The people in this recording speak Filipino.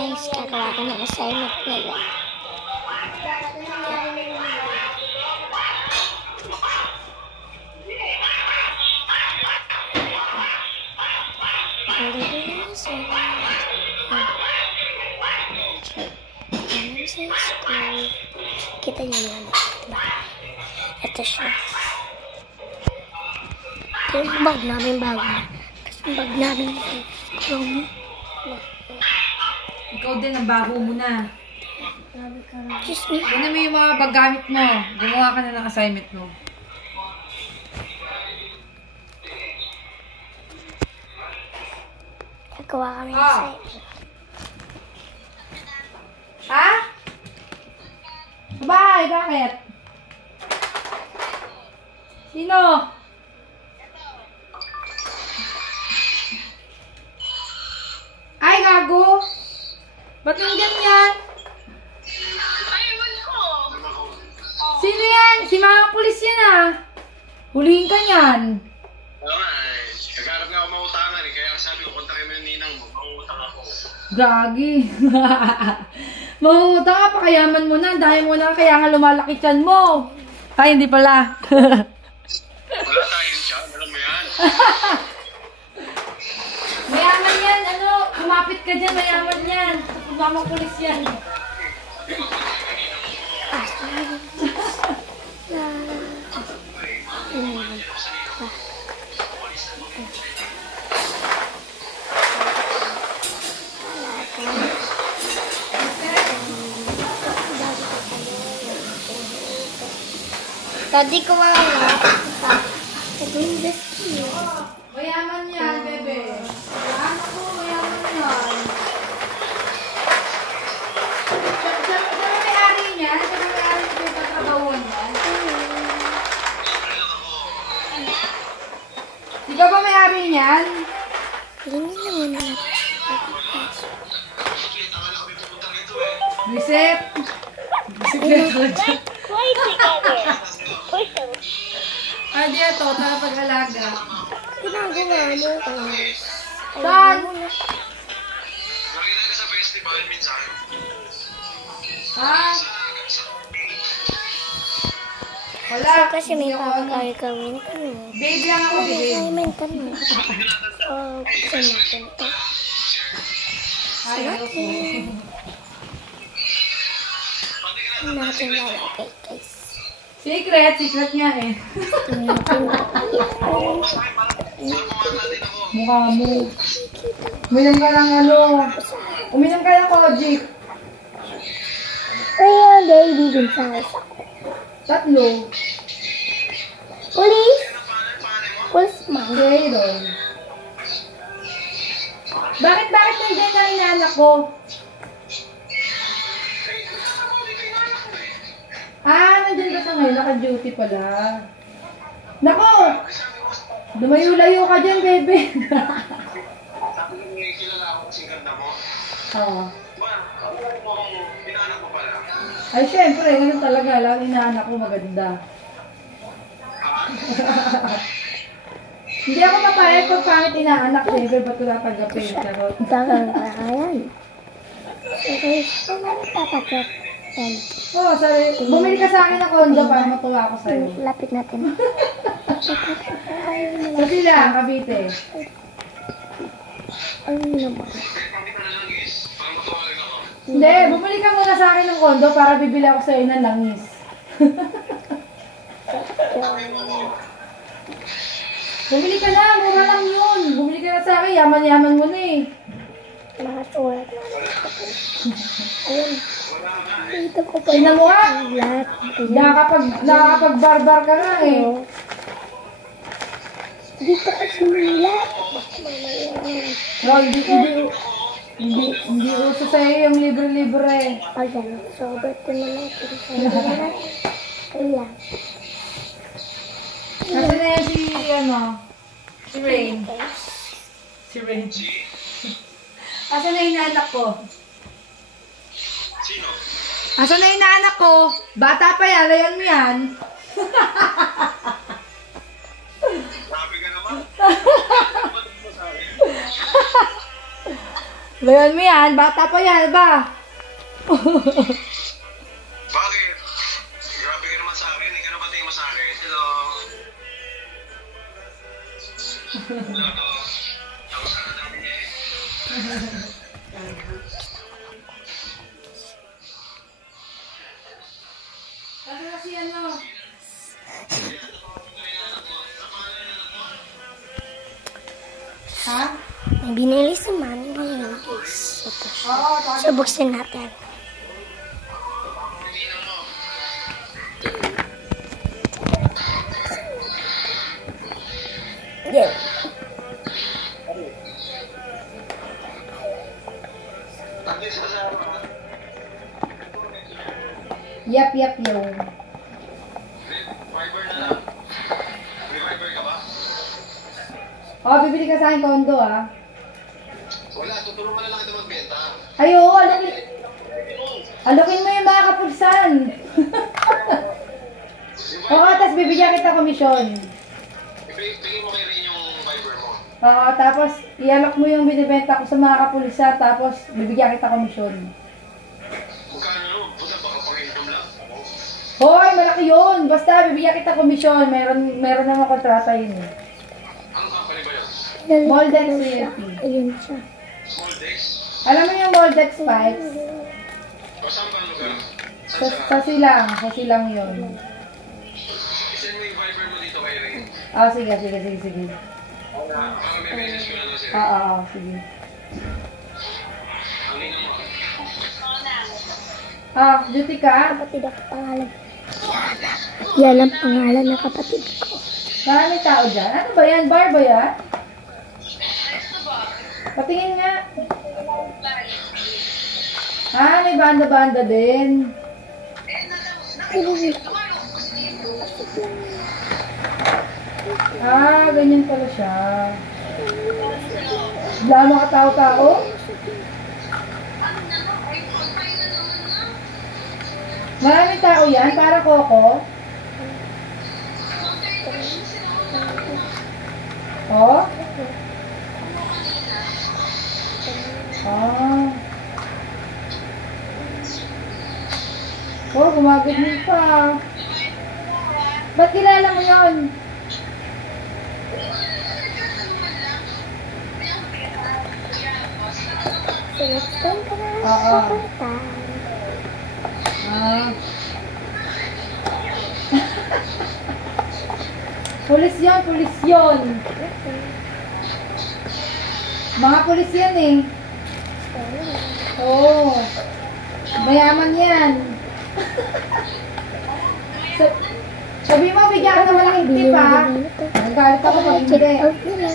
guys, gagawa ko ng assignment ngayon. Sa school. Kita niyo naman, diba? Ito siya. Ito yung bag namin bago na. Kasi yung bag namin Chrome. Ikaw din, ang bago mo na. Excuse me. Ano mo yung mga paggamit mo? Gumawa ka na ng assignment mo. Nagawa kami ng assignment. Ha? Bye! Bakit? Sino? Ay, gago! Ba't yung ganyan? Sino yan? Si mga pulis yan ah. Hulihin ka yan. Oo nga eh. Nagharap nga ako mautangan eh. Kaya sabi ko, kontakin mo yung ninang mo. Mautang ako. Gagi. Mangutang ka, pakayaman mo na. Dahil mo na, kaya nga lumalaki tiyan mo. Ay, hindi pala. Wala tayong siya. Alam mo yan. Mayaman yan. Ano, kumapit ka dyan. Mayaman yan. Mamang pulis yan. Tadi ko mga Mayaman yan, bebe. Ano ko, mayaman yan. Siya may-ari niyan? Siya may-ari niya yung pagtrabahuan niyan? Di ka ba may-ari niyan? Hindi naman na. Reset. Reset ka dyan. Ah, di ito. Tara pag-alaga. Ginagawa mo ka. Saan? Nakita ka sa festival minsan. Ha? Wala. Kasi may pagkakawin ka mo. Babe lang ako, babe. Assignment ka mo. Buksan natin ito. Ay, ako. Natin lalagay guys. Secret nga eh. Mukha mo. Uminom ka lang ano. Uminom ka lang Kojic. Kaya baby din sa isa. Tatlo. Police? Police man. Gayron. Bakit nandiyan na inaanak ko? Ah, nandiyan ka sa ngayon. Naka-duty pala. Nako! Lumayo-layo ka dyan, bebe. Sabi ko may kilala ako kasing ganda mo. Oo. Alam mo kung inaanak mo pala. Ay, syempre, ganun talaga. Lang inaanak ko maganda. Hindi ako papayag pag pangit inaanak, syempre, ba't ko tatanggapin? Charot. Dagang kakayan. Okay, so tatakot. Oo, sorry. Bumili ka sa akin ng kondo para matuwa ako sa'yo. Lapit natin. So sila, Cavite. Ano naman? Pagkita na lang is, para matuwa rin ako. Hindi, bumili ka muna sa akin ng kondo para bibili ako sa'yo ng langis. Bumili ka na, mura lang yun. Bumili ka na sa akin, yaman-yaman mo na eh. Nakasulat na. Ayun. Dito ko pa Tingnan mo nga. lahat. Nakakapag-barbar ka nga eh. Dito ko sinula. No, hindi uso sa'yo yung libre-libre. Ayan, so bato na natin. Ayan. Kasi na yan si Rain. Si Rain. Asa na inaanak ko? Sino? Asa na inaanak ko? Bata pa yan, layan mo yan. Grabe ka naman. Bayan mo yan. Bata pa yan, ba? Bakit? Grabe ka naman sa akin. Ikaw na ba tingin mo sa akin? Hello? Hello? Ako sana dami niya eh. Kasi kasi ano? Ha? May binili si Mami ngayon guys. Ito siya. Oo, So, buksan natin. Yan. Yap, yung. Fiber na lang. May fiber ka ba? Oh, bibili ka sa akin kondo, ah. Wala, tutulungan na lang ito magbenta. Ay, oo, alokin mo yung mga kapulsan. Oo, tapos bibigyan kita komisyon. Bigay mo kay Rain yung fiber mo. Oo, tapos ialok mo yung binibenta ko sa mga kapulsan, tapos bibigyan kita komisyon. Magkano no? Buta, baka pang-income lang. Hoy, malaki yun. Basta bibigyan kita komisyon. Meron naman kontrata yun eh. Anong company ba yun? Moldex Realty. Ayun siya. Small Dex? Alam mo yung Moldex pipes? O saan ba ang lugar? Sa, Saan sa silang yun. Isend mo yung fiber mo dito kay Rain. Ah, sige. Baka may message ko na doon si Rain. Oo, sige. Ang ninang mo. Ah, duty ka? Kapatid ako pangalan. Yan ang pangalan ng kapatid ko. Maraming tao dyan. Ano ba yan? Bar ba yan? Patingin nga. Ah, may banda-banda din. Ah, ganyan pala siya. Wala mga tao-tao? Maraming tao yan, para Coco. Oh? Ah. Oh, gumaganyan pa. Ba't kilala mo yun? So, next time ka na lang Oo. pupunta. Ah. Pulis yun. Mga pulis yan eh. Oo. Mayaman yan. Sabi mo, bigyan ka ng malaking tip ha. Nagalit ako pag hindi. Check out nila.